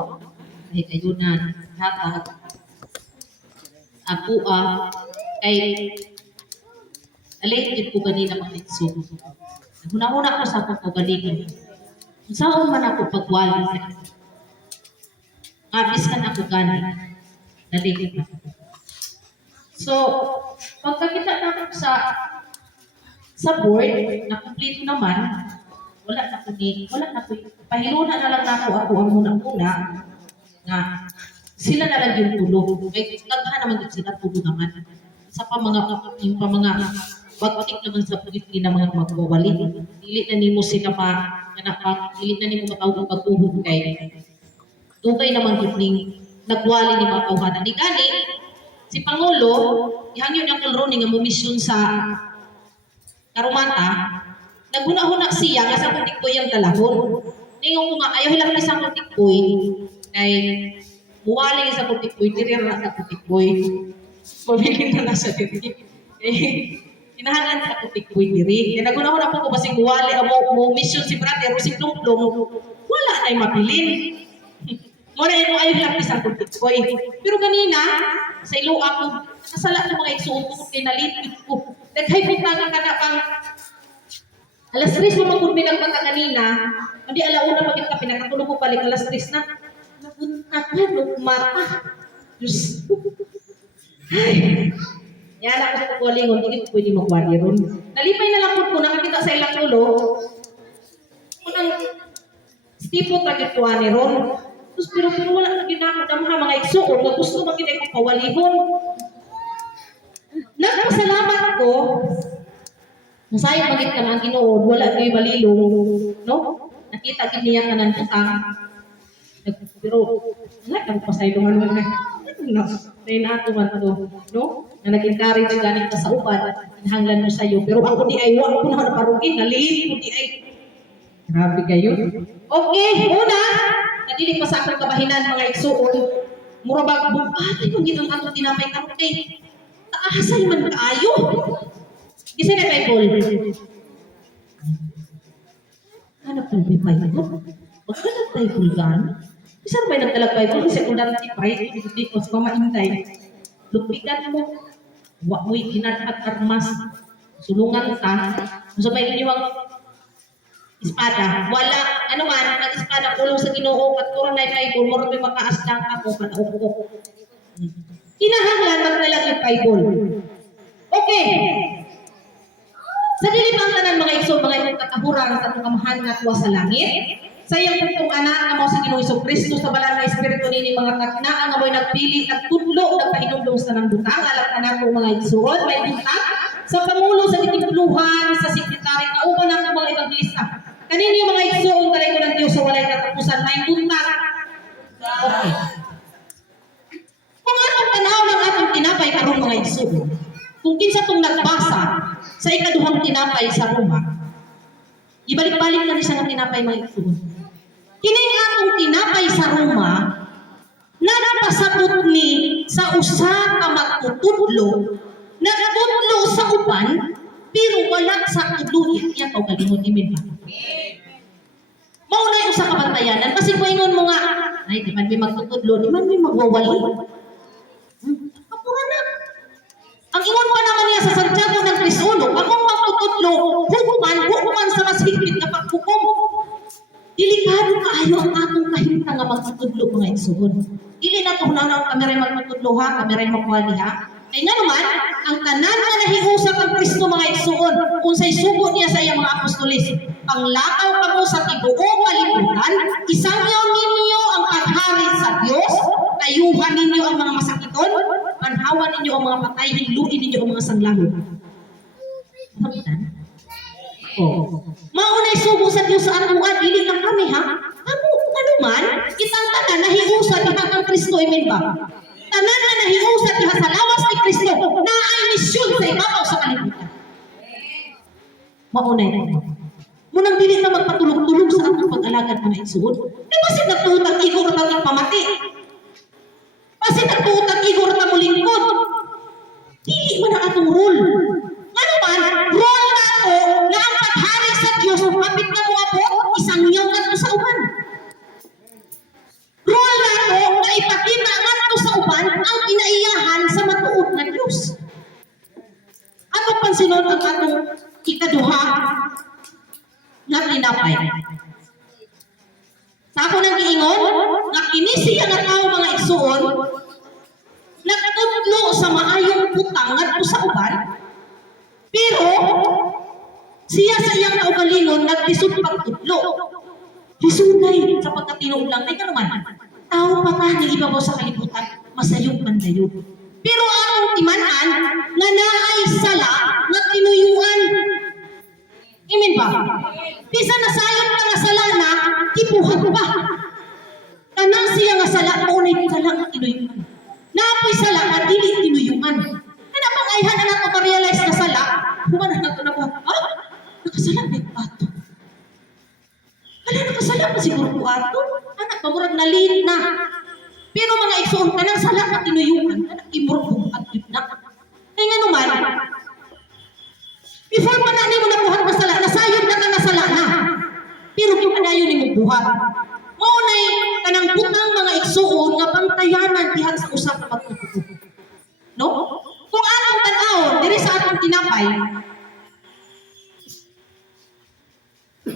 no? Kay kayo na hatag. Ako kay alay ko ganina mag-igsoon. Huna-huna ko sa akong kagalingan. Kung saan man ako pagwali sa ito. Abis ka na ako gani. Naligid ako. So, pagkakita natin sa board, na kumplito naman, wala na ko pahiluna na lang ako ang muna-muna na sila na lang yung tulog. Ay, nagha naman din sila tulog naman. Sa yung mga bagtik naman sa pagkiti na mga magwawali. Dili na nimo sila dili na nimo matawag pagtuhog kay dugay naman gitning nagwali ni mga tawhana. Ni gani, si Pangulo, ihangyo na kulro nga mumisyon sa Karumata, naghuna-huna siya nga sa putikboy ang dalahon. Ningong ko nga, ayaw hilang na sa putikboy, kay buwali sa putikboy, dirira sa putikboy. Pamilin na nasa diri. Hinahangan sa putikboy diri. Kaya naghuna-huna po ko basing buwali, mo mission si brother, o si Plumplum, wala na'y mapilin. Muna ito ayaw hilang na sa putikboy. Pero ganina, sa ilo ako, nakasala ko mga igsuon ko, kinalitid ko. Naghay po ka na pang alas 3 mo magpumpilang mata kanina, hindi alauna pag ka pinakatulog ko balik alas 3 na. Naguntat na, lugmata. Diyos. Ay. Yan ako sa kukulingon, hindi ko pwede magwali ron. Nalipay na lang po, nakakita sa ilang tulo, unang stipot na kituwa ni Ron. Tapos pero wala na ginamit ang mga igsuon, na gusto makinay ko pawalihon. Nagpasalamat ko, nasayang magit ka ng Ginoo, wala kayo balilong, no? Nakita kiniya ka ng utang. Pero, wala kang pasaylungan mo na. No? Dahil nato man to, no? Na nag-encourage na galing ka sa upan, inhanglan mo sa'yo. Pero ako di ay, wala ko na naparugin, nalihin ko di ay. Grabe kayo. Okay, una, nadilig pa sa akong kabahinan, mga igsuon, murabag, bukati kung gitong atong tinapay karong kay taasay man kaayo. Kasi na Bible. Hanap ng Bible. Huwag ka ng Bible gan. Isa na ba yung nagtalag Bible? Kasi kung dati pray, hindi ko sa mamaintay. Lupikan mo. Huwag mo'y ginatag armas. Sulungan ka. Kung sabay ninyo ang espada. Wala. Ano man, ang espada kulong sa Ginoo at kurang na yung Bible, moro may makaasdang ako, panaok ko. Kinahanglan magtalag yung Bible. Okay. Sa dilipang tanan mga igsoon, mga itong katahurang sa itong kamahan nga tuwa sa langit, sa iyang putong anak nga mo sa Ginoong Kristo sa balang na espiritu nini mga taknaan nga mo'y nagpili at tudlo na pahinumdong sa nang butang, alak na nato mga igsoon, may butang, sa Pangulo, sa titipluhan, sa sekretary, kauban ang mga evangelista. Kanin yung mga igsoon, talay ko ng Diyos sa walay katapusan, may butang. Okay. Kung atong tanaw ng atong tinapay karong mga igsoon, kung kinsa tong nagbasa sa ikaduhang tinapay sa Roma, ibalik-balik na rin sa tinapay mga igsoon. Kining atong tinapay sa Roma, nagpasabot ni sa usa ka magtutudlo, nagtudlo sa uban, pero wala sa tudlo iya kaw kalimot imin ba? Maunay usa ka bantayanan kasi kuingon mo nga, ay di man may magtutudlo, di man may magwawali. Kapura na. Ang ingon pa naman niya sa Santiago ng 3:1, akong magtutudlo, hukuman sa mas higpit na paghukom. Delikado kaayo ang atong kahimtang nga magtutudlo mga igsoon. Dili na to hunaw kami rin magtutudlo ha, kami rin magwali ha. Kaya nga naman, ang tanan nga nahiusap ang Kristo mga igsoon, kung sa'y subo niya sa iyang mga apostolis, panglakaw ka mo sa tibuong kalibutan, isangyaw ninyo ang paghari sa Diyos, tayuhan ninyo ang mga masakiton, manhawan ninyo ang mga patay, hinluin ninyo ang mga sanglahon. Makitan? Oo. Maunay subo sa Diyos sa atuan, dili lang kami ha. Ano man, kitang tanan nahiusap diha kang Kristo, amen ba? Tanan na nahiusap diha sa lawas ni Kristo, na ay misyon sa ibabaw sa kalibutan. Maunay na. Munang dili na magpatulog-tulog sa atong pag-alagad mga igsoon. Basit nagtuutang igor at pamati. Basit nagtuutang igor at mulingkod. Dili man ang atong rule. Ano man, rule na to na ang paghari sa Diyos, kapit na mo ako, isang niyong at sa uban. Rule kini siya nga tao mga igsoon, nagtudlo sa maayong butang ngadto sa uban, pero siya sa iyang kaugalingon naglisod pagtudlo. Lisunay sa pagkatinuod lang, kaya naman, tao pa ta ng ibabaw sa kalibutan, masayog man dayon. Pero ang timanan, nga naay sala, nga tinuyuan. Amen ba? Bisa nasayod ka nga sala na, kipuhan ba? Kanang siya nga sala, maunay sala nga tinuyuan. Naapoy sala nga dili tinuyuan. Kanapang ayhan na nato ma-realize na sala, humanan nato na po, nakasala na yung ato. Wala nakasala pa siguro po ato. Anak, pamurag nalit na. Pero mga igsoon, kanang sala na tinuyuan, kanang imurog at na. Kaya nga naman, before pa na mo nabuhat na sala, nasayod na ka na sala na. Pero kung kanayon ni mo buhat. Maunay, kanang butang mga igsoon, nga pantayanan dihan sa usap na pagtututo. No? Kung atong tanawon, diri sa atong tinapay,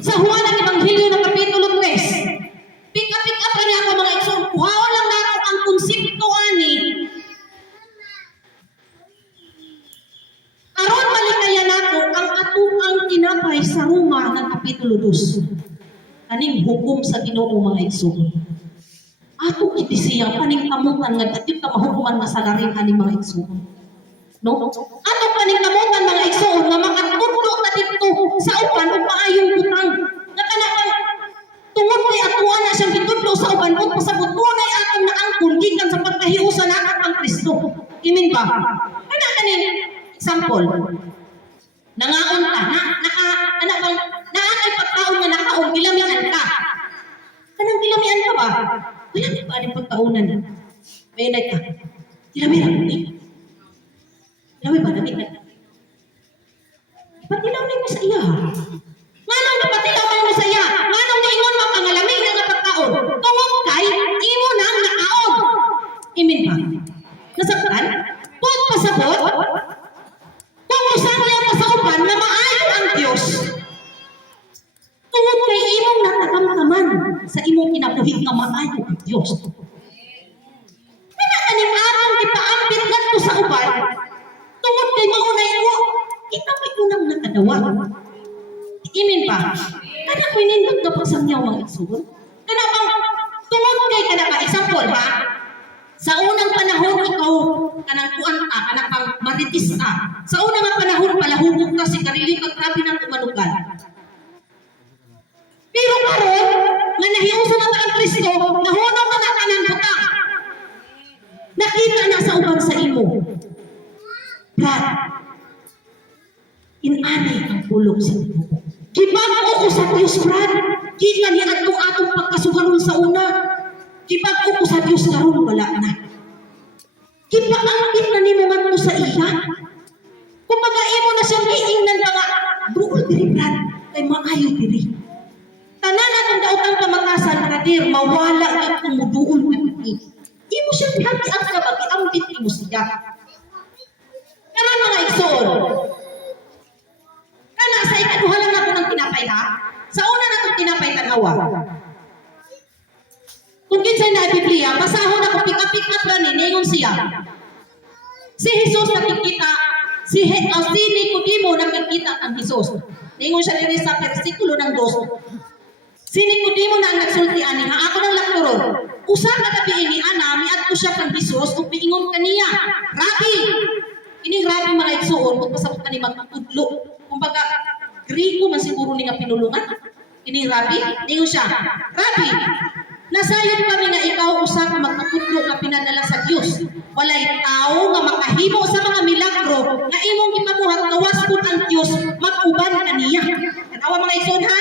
sa Juan ang Ebanghelyo ng Kapitulo 3, pick up ka niya ako mga igsoon, kuhaon lang nato ang konsepto ani. Aron malikayan nato ang atuang tinapay sa Roma ng Kapitulo 2. Kaning hukom sa Ginoo mga igsoon. Ato kiti siya paningkamutan nga dito ka mahukuman masalarin aning mga igsoon. No? Ato paningkamutan mga igsoon nga makatudlo ta dito sa uban ug maayong butang. Nga kanang tungod kay atuan na siyang gitudlo sa uban ug pasabot tunay atong naangkon gikan sa pagkahiusa nakat ang Kristo. Amen ba? Kana kaning example. Nangaon ka na bang naanay pagkaon nga nakaon bilamian ka. Kanang bilamian ka ba? Wala mi ba ang pagkaunan? May ka. Bilamian ni. Lami ba natin na? Ipatilaw na mo sa iya. Manong napatilaw mo sa iya? Manong niingon mo pangalamig na nga pagkaon? Tungod kay, imo na ang nakaon. Amen ba? Nasaktan? Kung pasabot, kung usangya pa sa uban na maayo ang Diyos, tungod kay imong natatamtaman sa imong kinabuhi nga maayo ang Diyos. Kaya kaning atong ipaambit ngadto sa uban, tungod kay maunay mo, kita may unang nakadawa. Amen ba? Kana ko inindot na pagsangyaw mga igsoon. Kana bang tungod kay kana ka example ha? Sa unang panahon ikaw kanang kuan ka, kanang pang maritis ka. Sa unang panahon palahubog ka si karilyo kag grabe nang tumanugan. Pero karon nga nahiusa na ta ang Kristo, nahunong na kanang butang. Nakita na sa uban sa imo. God, inanay ang pulong sa Ginoo. Gibago ko sa Diyos, Brad. Di nga ni atong pagkasugaron sa una. Gibago ko sa Diyos karon wala na. Gipaangkit na ni mo man mo sa iya. Kung imo na siyang giingnan nga, buol diri, Brad, kay maayo diri. Tanan atong daotang kamatasan, kadir, mawala ang kumuduol diri. Imo siyang hati ang sabag, iambit imo siya. Kanan mga igsoon. Kana sa ikaduha lang ako ng tinapay ha. Sa una na itong tinapay tanawa. Kung kinsay na Biblia, basahon ako pick up na ningon siya. Si Jesus nakikita, si Nicodemo nakikita ang Jesus. Ningon siya diri sa versikulo ng 2. Si Nicodemo na ang nagsulti ani, ha ako nang lakturon. Usa ka gabi ini ana, miadto siya kang Jesus ug miingon kaniya, Rabi, ini grabe mga igsoon, kung pasabot ka ni magtudlo. Kumbaga, Griko man siguro ni nga pinulungan. Ini Rabi, ningon siya, Rabi, nasayod kami nga ikaw usa ka magtutudlo nga pinadala sa Dios. Walay tao nga makahimo sa mga milagro nga imong gipabuhat gawas pud ang Dios mag-uban kaniya. Tanawa mga igsoon ha?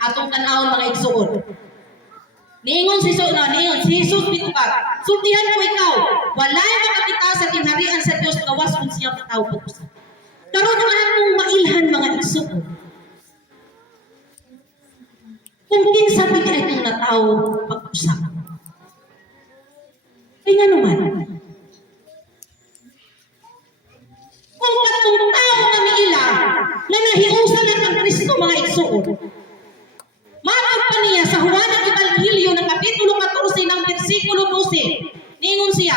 Atong tanawon mga igsoon. Ningon si Jesus bitugag, sultihan ko ikaw, walay makakita sa kinharian sa Dios gawas kung siya bitaw pag-usa. Karon ang atong mailhan mga igsoon. Kung kinsa bigay itong nataw pag-usa. Ay nga naman. Kung katong tao nga miila, na nahiusa na ang Kristo mga igsoon, matag pa niya sa Juan ang Ebanghelyo ng Kapitulo 14 ng siya.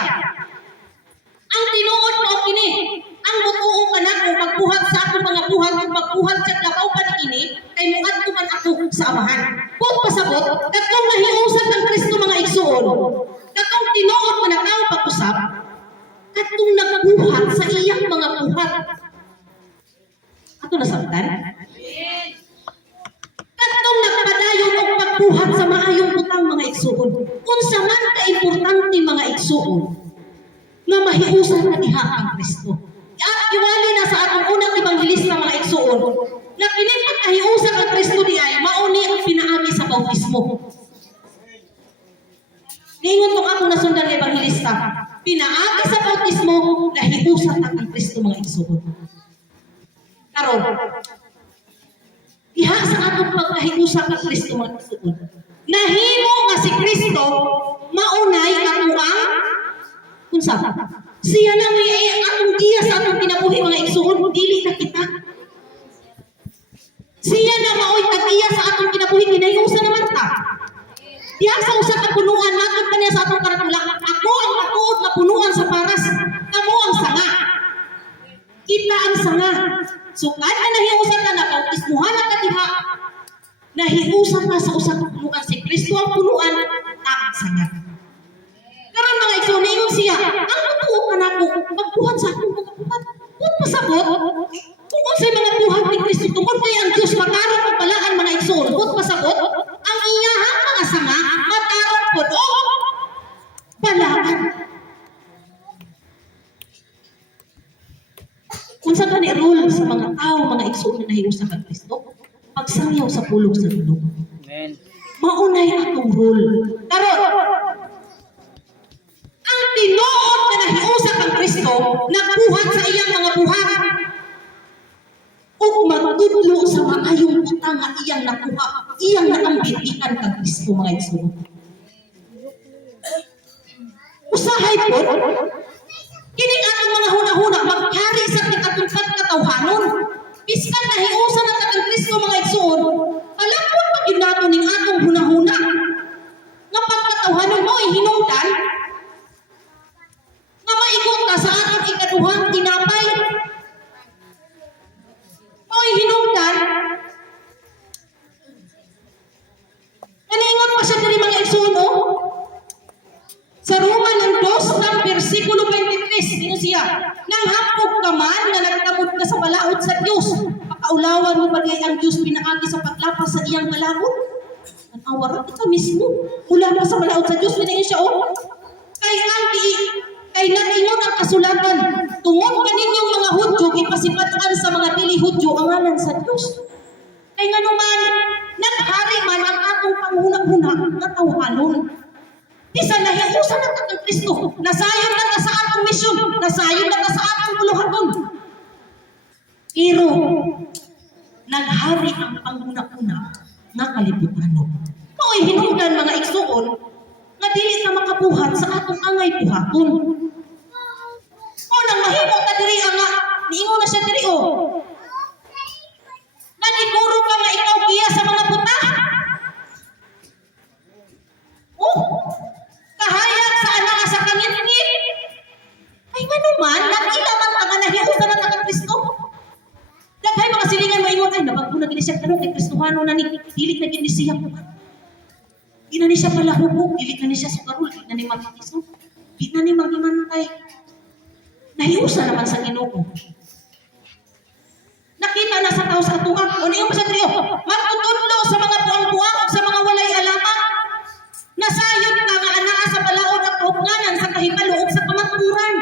Ang tinuod mo kini, ang mutuo ka na kung magbuhat sa akong mga buhat, kung magbuhat sa kabaw pa ni ini, kay muad ko man ako sa amahan. Kung pasabot, katong nahiusan ng Kristo mga igsuon, katong tinuod mo na kang pag-usap, katong nagbuhat sa iyang mga buhat. Ato nasabtan? Katong nagpadayon og pagbuhat sa maayong butang mga igsuon. Unsa man ka importante mga igsuon, nga mahiusan na diha ang Kristo. At iwali na sa atong unang ebanghelista mga igsuon, na kini pagkahiusan ang Kristo di ay mauni ang pinaagi sa bautismo. Ningon tong akong nasundan nga ebanghelista, pinaagi sa bautismo nahiusan na ang Kristo mga igsuon. Karon, diha sa atong pagkahiusan ang Kristo mga igsuon, nahimo nga si Kristo maunay atong ang unsa? Siya na may atong giya sa atong kinabuhi mga igsuon, dili na kita. Siya na maoy tagiya sa atong kinabuhi, kinayusa naman ta. Diya sa usa ka punuan matod kaniya sa atong karatula, ako ang matuod na punuan sa paras, kamo ang sanga. Kita ang sanga. So kada nahiusan na nabautismuhan na kadiha, nahiusan na sa usa ka punuan si Kristo ang punuan, ta ang sanga. Karon mga igsoon ingon siya, ang totoo ka nako magbuhat sa akong mga buhat. Kung pasabot, kung unsay mga buhat ni Kristo tungod kay ang Dios makaron og balaan mga igsoon, kung pasabot, ang iyahang mga sanga makaron pod og balaan. Unsa gani rule sa mga tao mga igsoon na nahiusa kang Kristo? Pagsayaw sa pulong sa Ginoo. Amen. Maunay atong rule. Karon ang tinuod na nahiusa kang Kristo, nagbuhat sa iyang mga buhat. Ug magtudlo sa maayong butang nga iyang nakuha, iyang nakambitikan kang Kristo mga igsoon. Usahay po, kining atong mga hunahuna, maghari sa atong pagkatawhanon. Biskan nahiusa na kang Kristo mga igsoon, alapon pa gyud nato ning atong hunahuna. Nga pagkatawhanon mo hinungdan, nga maigot ka sa atong ikaduhang tinapay. Mo'y hinungdan, naningon pa siya diri mga igsoon, sa Roman ng 2 ng versikulo 23, dino siya, nang hapog ka man na nagtabod ka sa balaod sa Dios, pakaulawan mo bagay ang Dios pinaagi sa paglapas sa iyang balaod. Ang awaran ito mismo, mula pa sa balaod sa Dios, pinain siya, kay natingon ang kasulatan, tungod kaninyong mga Hudyo, ipasipatan sa mga dili Hudyo ang ngalan sa Dios. Kay nga naman, naghari man ang atong panghunang-huna na tawhanon. Isa nahiusan na kang Kristo, nasayon na ka sa atong misyon, nasayon na ka sa atong buluhaton. Pero, naghari ang panghunang-huna na kalibutan. Mao'y hinungdan mga igsuon, nga dili na makabuhat sa atong angay buhaton. O nang mahimo ka diri nga, niingon na siya diri naniguro ka nga ikaw giya sa mga buta. Kahayag sa anak sa kangit-ngit. Ay manuman, nakilaman ka nga nahiusan na kang Kristo. Daghay mga silingan mo ingon, ay nabagpuna gini siya kanong kay Kristohano na ni, dilit na gini siya. Di na ni siya palahubog, dilit na ni siya sukarul, di na ni magkatiso, di na ni magimantay. Nahiusa naman sa Ginoo. Nakita na sa tao sa atungan, o niyo pa sa triyo, magtutudlo sa mga buang-buang, sa mga walay alaman, nasayod ka nga anaa sa balaod at kahugnanan sa kahibalo sa kamaturan.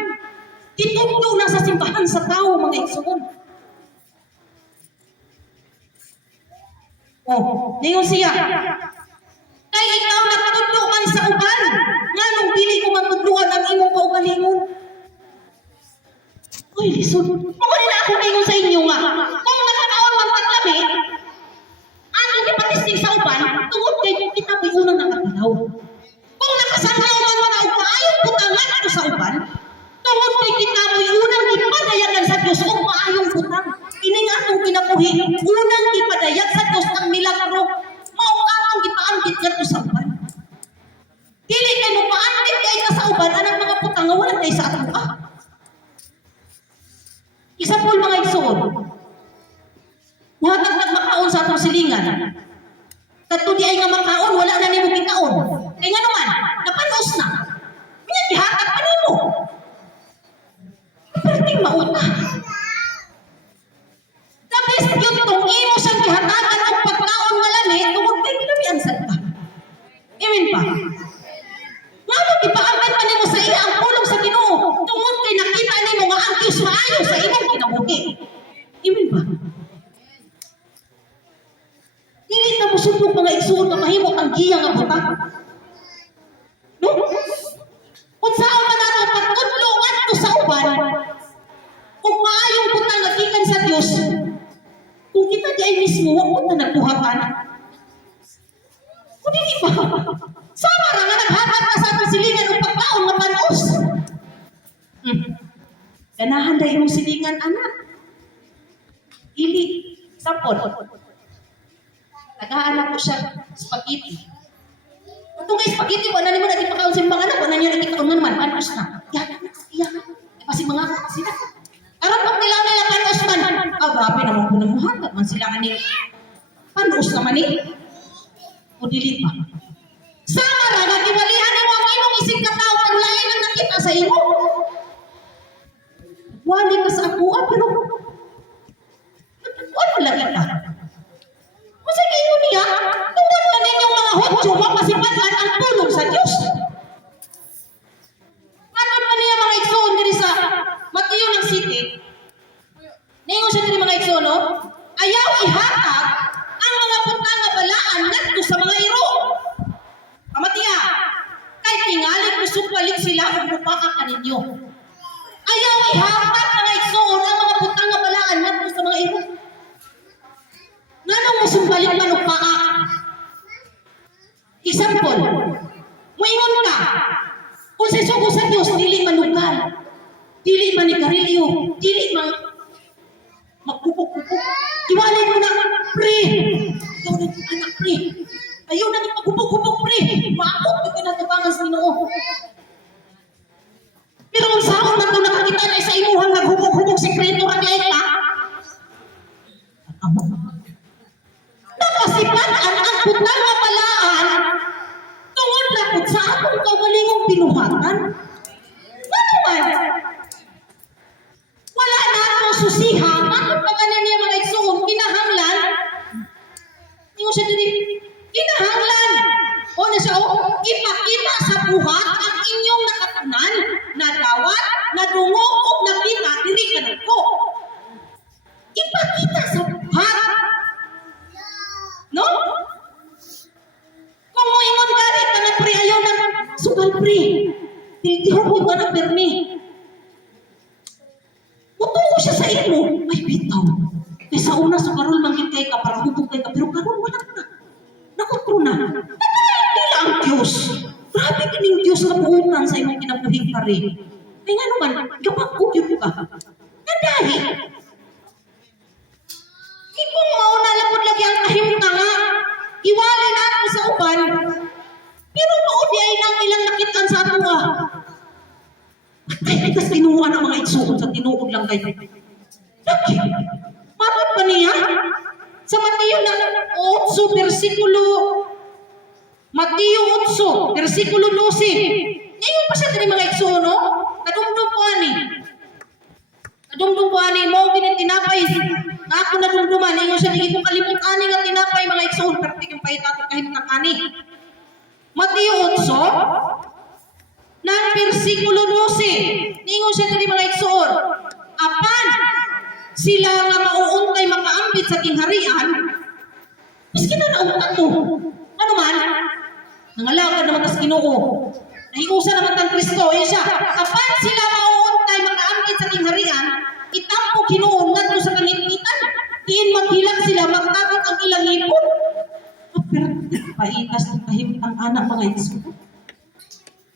Itudlo na sa simbahan sa tao, mga igsoon. Niyo siya, kay ikaw nagtudlo man sa uban, nga nung dili ko matudluan ang imong kaugalingon. Uy, lisod. Makunin na ako ngayon sa inyo nga. Kung nakakaon man taglabi, ang ipatisting sa uban, tungod kay kita po'y unang nakatilaw. Kung nakasangaw man mga uban, ayaw butangan ako sa uban, tungod kay kita po'y unang ipadayagan sa Diyos o maayong butang. Ining atong kinabuhi, unang ipadayag sa Diyos ang milagro, mauatong ipaanggit nga sa uban. Dili kay mo paanggit kay ka sa uban, anang mga puta, maayo sa imong kinabuhi. Imin ba? Dili na mo subok mga igsuon nga mahimo ang giya nga butang. No? Kung saan man nato pagtudlungan to sa uban, kung maayong butang nga gikan sa Dios, kung kita di ay mismo, huwag na nagbuhatan. Kung hindi ba? Sama ra nga naghahat ka sa atong silingan o pagkaon nga panos. Ganahan dahil yung silingan, anak. Ili, sapon. Naghahanap ko siya spaghetti. Ito nga spaghetti, wala na mo naging pakaon sa mga anak, wala niyo naging pakaon naman, panos na. Iyak. Kasi mga ako sila. Karang pag nila panos man. Grabe naman po ng muhat. Man sila ani. Panos naman o dili pa. Sama ra nga giwalian mo ang imong isig ka tao kung lain ang nakita sa imo. Wali ka sa ako pero ano lagi ka? Kasi kayo niya, tungkol na ninyong mga hotyo, mapasipasan ang tulong sa Diyos. Ano pa niya mga igsoon diri sa Mateo ng City? Ningon siya diri mga igsoon, no? Ayaw ihatag ang mga putang nga balaan ngadto sa mga iro. Pamatiya, kay tingali kusog balik sila ug mupaka kaninyo. Ayaw ihatag mga igsoon ang mga putang nga balaan ngadto sa mga iro. Nganong musumbalik man og paa? Example, moingon ka, kung sa sugo sa Dios dili manugal, dili manigarilyo, dili magpupok-pupok. Iwalay mo na, pre! Ikaw na yung anak, pre! Ayaw na yung maghupok-hupok, pre! Maakot yung kinatabangan sa Ginoo. Pero kung saan man ito nakakita na sa imuhang naghupok-hupok sekreto ra niya ka, napasipatan ang putang nga balaan tungod na kung sa atong kawalingong pinuhatan. Ano man? Wala na akong susiha, bakit pa ganin niya mga igsuon, kinahanglan? Hindi ko siya din, kinahanglan. O na siya, ipakita sa buhat ang inyong nakatunan, nadawat, nadungog, o nakita, dili ka na po. Ipakita sa buhat. No? Kung mo ingon galit ka na pre, ayaw na, sugal pre, tihog ko na permi. Mutungo siya sa imo, ay bitaw. Kaysa una sa karol manggit kay ka, para hubog kay ka, pero karol wala na. Nakutro na. Nadahin nila ang Diyos. Grabe kining Diyos na buutan sa imong kinabuhi ka rin. Ay nga naman, gapag-ugyod ka. Nadahin. Kung mauna lapod lagi ang kahimta nga, iwalay natin sa uban, pero maudi ay nang ilang nakitan sa atua. Ay, kas kinuha ng mga igsuon sa tinuod lang kayo. Lagi, matod pa niya? Sa Mateo na 8, versikulo, Mateo 8, versikulo 12. Ngayon pa siya din mga igsuon, no? Kadumdum po ani. Kadumdum po ani, mo ginitinapay. Ako na dumduman, ninyo siya hindi kong kalimut ani nga tinapay mga igsoon, perti yung pahitatot kahit ng ani. Mateo 8, ng versikulo 12, ninyo siya diri mga igsoon, apan sila nga mauuntay makaambit sa kingharian, miski na nauntat to. Ano man? Nangalagad naman tas Ginoo. Nahiusa naman tang Kristo, eh siya. Apan sila mauuntay makaambit sa kingharian, itampo Ginoo ngadto sa kangitan. Diin maghilang sila, magtakot ang ilang ipon. Pero paitas ng kahimtang anak mga igsoon.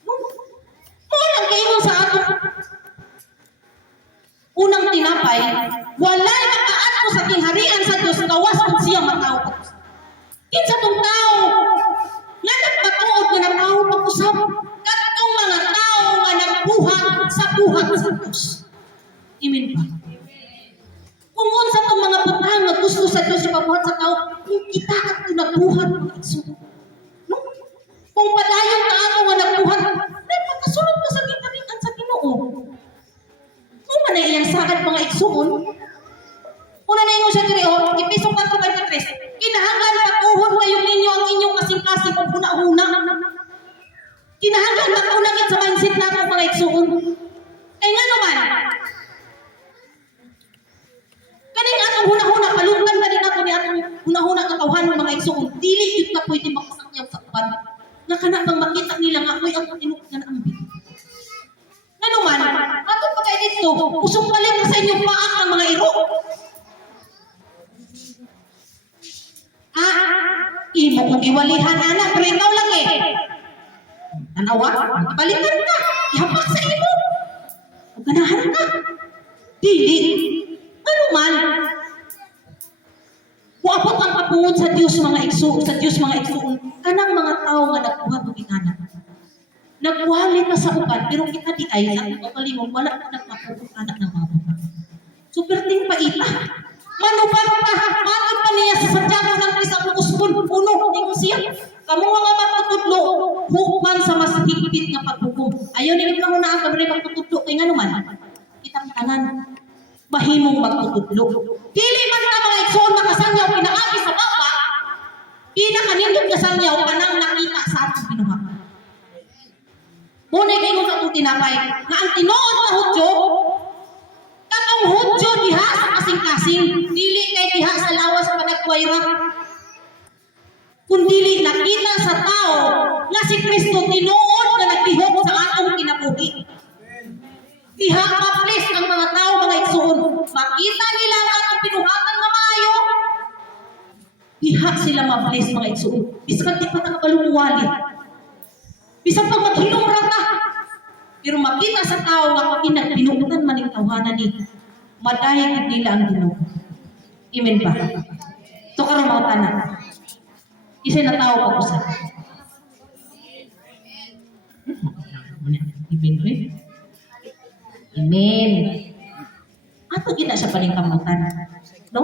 Mulang kayo sa atong unang tinapay, walay makaato sa kingharian sa Diyos kawas kung siya matawag. Kinsa tong tao nga nagpatuod nga nagtao pag-usap katong mga tao nga nagbuhat sa buhat sa Diyos. Amen ba? Kung unsa tong mga putang nga gusto sa Diyos ipabuhat sa tao, kung kita at nagbuhat mga igsoon. No? Kung padayon ka ako nga nagbuhat, nagpakasunod ka sa kingharian sa Ginoo. Kung man ay iyang sakad mga igsuon, una na inyo siya diri, Episong 4:23, kinahanglan patuhon kayo ninyo ang inyong kasing-kasing kung huna-huna. Kinahanglan patuhon sa mindset na mga igsuon. Kaya nga naman, ni atong hunahuna nga tawhan ng mga igsoon, dili yun ka pwede makasakyaw sa uban. Nga kana bang makita nila nga ako'y ang tinuk nga naambit. Ano man, atong pagkay dito, usong balik na sa inyong paak ang mga iro. Imo kong iwalihan anak, pero ikaw lang eh. Tanawa, balikan ka, ihapak sa imo. Ganahan ka. Dili. Ano man, kuapot ang kapungod sa Diyos mga igsoon, kanang mga tao nga nagkuha ng inanan. Nagwali ka sa uban, pero kita di ay, sa pagkalimong, wala ka nagmapupot anak ng mga bata. So, perting paita. Manubag pa niya sa Santiago ng Krista, pupuspon, puno, hindi siya. Kamu mga matutudlo, hukuman sa mas higpit nga paghukom. Ayaw nila na muna ang kabri magtutudlo, kaya nga naman, kitang tanan, mahimong magtutudlo. Dili man ka mga igsoon makasangyaw, pinakaki sa baba, pinakanindog na sangyaw, panang nakita sa atong pinuha. Muna kayo sa itong tinapay, na ang tinoon na Hudyo, katong Hudyo diha sa kasing-kasing, dili kay diha sa lawas sa panagwayra. Kung dili nakita sa tao na si Kristo tinuod na nagtihok sa atong kinabuhi. Diha maplis ang mga tao mga igsoon, makita nila ang atong pinuhatan nga maayo. Diha sila maplis mga igsoon, biskan di pa nakabalumuwali. Bisang pag maghinom rata. Pero makita sa tao nga pinagpinuutan man yung tawhanan ni madahig nila ang Ginoo. Amen ba? So karon mga tanan. Isa na tao pa usa. Amen. Ato gina siya paningkamutan. No?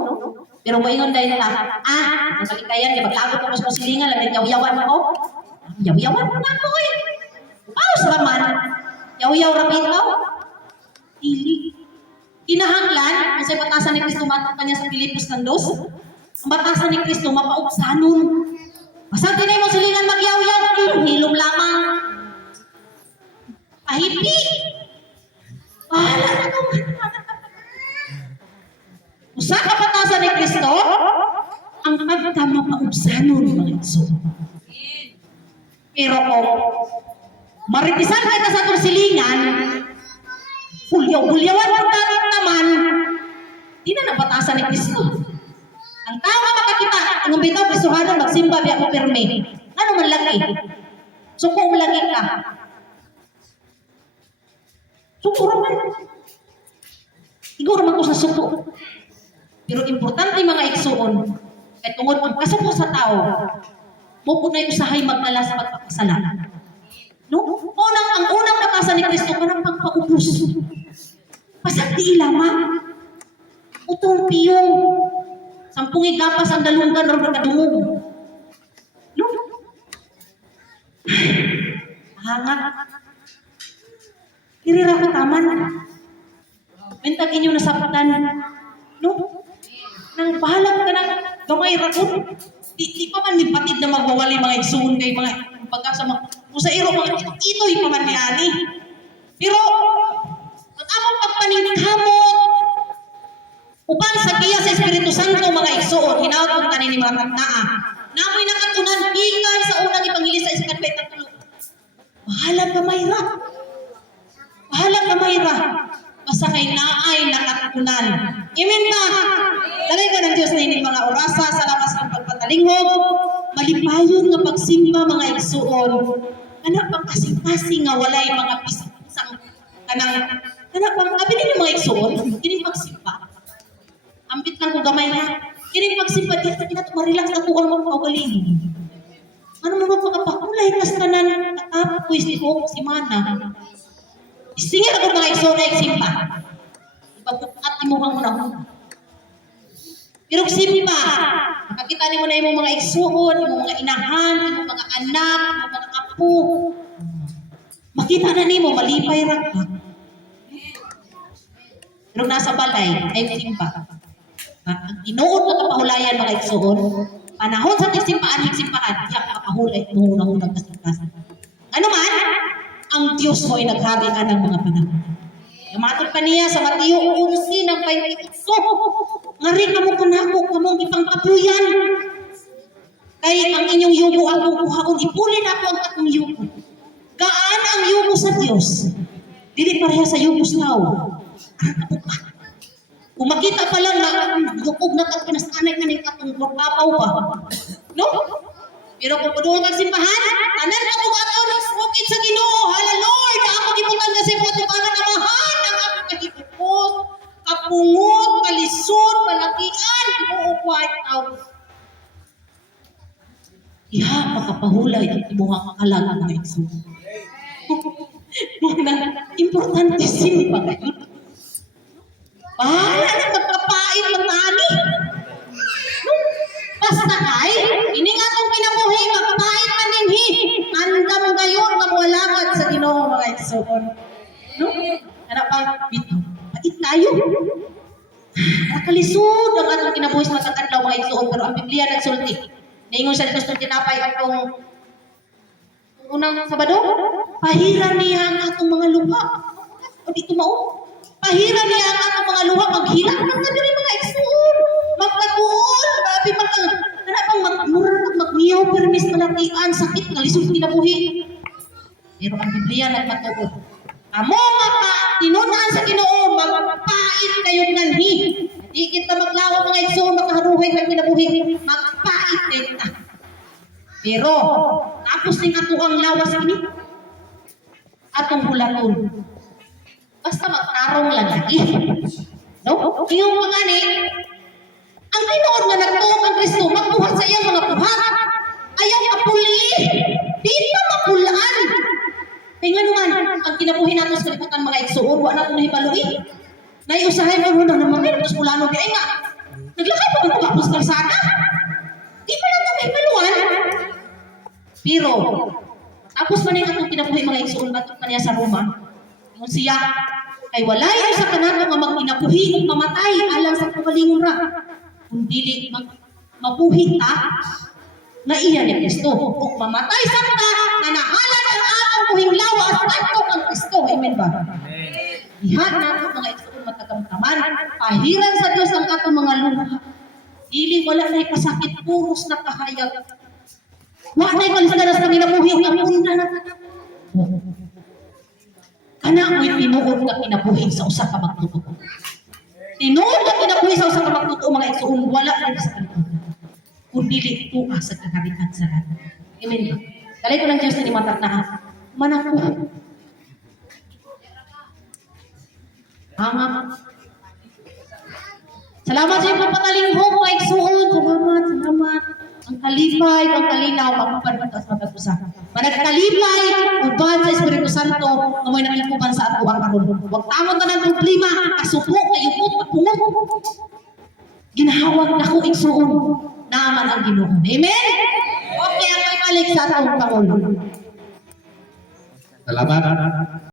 Pero moingon dahil ta, ang kalikayan kay paglagot ko sa silingan lang yaw-yawan ko. Yaw-yawan mo na ko eh. Paus raman. Yaw-yaw ramin ko. Dili. Kinahanglan, kasi batasan ni Kristo matang kanya sa Pilipos ng 2. Ang batasan ni Kristo mapauksanon. Masang tinay mo silingan magyaw-yaw, hilom lamang. Pahipi. Bahala na ko. Usa ka batasan ni Kristo, ang pagkamapauksanon mga igsoon. Pero kung maritisan ka sa itong silingan, bulyaw-bulyawan mo naman, di na nabatasan ni Kristo. Ang tao nga makakita, ang bitaw Kristohano, magsimba biya ko pirme. Ano man lagi? Suko mo lagi ka. Suko naman. Siguro man ko sa suko. Pero importante mga igsoon, kaya tungod ang kasuko sa tao, mo po na usahay magdala sa pagpapasalanan. No? Ang unang batasan ni Kristo, parang pagpaubos. Pasag di ilama. Utong piyong. Sampung igapas ang dalungan o kadungog. No? Hangat. Kirira ko taman. Mentag inyo nasapatan. No? Nang bahalag ka ng gamay ragon. Di pa man nipatid na magwawali mga igsoon kay mga pagkasa kung sa iro mga ito'y pa man ni ani. Pero ang among pagpaningkamot uban sa kiya sa Espiritu Santo mga igsoon, hinawag kong kanin ni mga kantaa. Namoy nakatunan gikan sa unang ipanghili sa isikat betang tulo. Bahalag kamayra. Bahalag kamayra. Basta kay naay nakatunan. Amen ba? Dalay ka ng Diyos na ining mga orasa sa lakas ng pagpatalinghog. Malipayon nga pagsimba mga igsuon. Anak pang kasing-kasing nga walay mga pisang kanang anak pang abinin yung mga igsuon. Kining pagsimba. Ambit lang ko gamay na. Kining pagsimba di ito na marelax na ko ang mga paugaling. Ano mo magpakapakulay kas tanan nakapoy si Hope si Mana. Isingin ako mga igsuon na igsimba. Ipagpukat mo ang muna. Pero simba, makakita niyo na yung mga igsuon, yung mga inahan, yung mga anak, yung mga apo. Makita na niyo, malipay ra ka. Pero nasa balay, ay simba. Ang inuot na kapahulayan mga igsuon, panahon sa tisimpaan, higsimpaan, diyak kapahulay, muhunang-unang kasing-kasing. Ano man, ang Diyos mo ay naghari ka ng mga panahon. Namatod pa niya sa Mateo 11 ng 28. ngari kamo kanako kamong ipangkapuyan. Kay ang inyong yugo akong kuhaon, ipulin ako ang akong yugo. Gaan ang yugo sa Dios. Dili pareha sa yugo sa tao. Kung makita pa lang na lukog na kag pinasanay kaning atong kapaw ba. No? Pero kung padulong kag simbahan, tanan ka mo ato ng sukit sa Ginoo. Hala Lord, ako gibutan kasi mo atong mga namahan ang akong kahipot, kapungot, kalisod, balakian, Ginoo white out. Iha makapahulay imuha kakalag mga igsoon. Muna, importante simba kayo. Bahala na magkapait matani. Basta kay, ini nga itong kinabuhi, magkapait maninhi. Andam gayon, magwalagad sa Ginoo mga igsoon. No? Ano pa? Bito. Pait tayo. Nakalisod ang atong kinabuhi sa matagad daw mga igsoon, pero ang Biblia nagsulti. Ningon siya gusto tinapay atong unang Sabado, pahiran niya ang atong mga luha. O dito mao. Pahiran niya ang atong mga luha, maghila na nga diri mga igsoon. Magkaguol, babi pang magmurag, magmiyaw, permis, malatian, sakit, nalisod kinabuhi. Pero ang Biblia nagpatuod. Amo nga pa, tinunan sa Ginoo, magpait kayo nanhi. Di kita maglawa mga igsoon, makaharuhay kang kinabuhi, magpait din ta. Pero, tapos ning ato ang lawas ini, atong hulaton. Basta magtarong lang lagi. No? Iyong mga ni, ang tinuod nga nagtuong ang Kristo, magbuhat sa iyang mga buhat. Ayaw mapuli. Dito mapulaan. Kaya nga naman, ang kinabuhi natin sa kalibutan mga igsoon, wala na itong nahibaluin. Naiusahin mo na naman, pero mas mulano di ay nga. Naglakay pa ba tapos kalsada? Di pa lang ito nahibaluan. Pero, tapos man yung atong kinabuhi mga igsoon, batok na niya sa Roma. Yung siya, ay walay ay sa kanato nga magkinabuhi, mamatay, alang sa kagalingon ra. Kung dili mabuhi ta, na iya ni Kristo. Kung mamatay sa ta, na nahalan ang atong buhing lawas, batok ang Kristo. Amen ba? Ihan nato mga igsoon matagamtaman, pahiran sa Diyos ang atong mga luha. Dili wala na'y pasakit, puros na kahayag. Wala na'y kalisadaras na kinabuhi, ang unda na. Kana mo'y tinuod nga kinabuhi sa usa ka magtutuo. Tinuod nga kinabuhi sa usa ka magtutuo mga igsoon, wala na'y sa kalibutan. Kung dili tuwa sa kaharian sa lahat. Amen ba? Kalay ko ng Diyos na ni matak na, manako. Salamat sa iyong pagpatalingho, mga igsoon. Salamat. Ang kalipay, ang kalinaw, magpapanutas magpag-usa. Managkalipay, uban sa Espiritu Santo, na may nakikuban sa ato ang karon. Huwag tamon ka ng problema, kasupo, kayupot, kapungot. Ginahawag na ko igsoon, naman ang Ginoo. Amen? Okay, ang balik sa atong Pangulo. Salamat.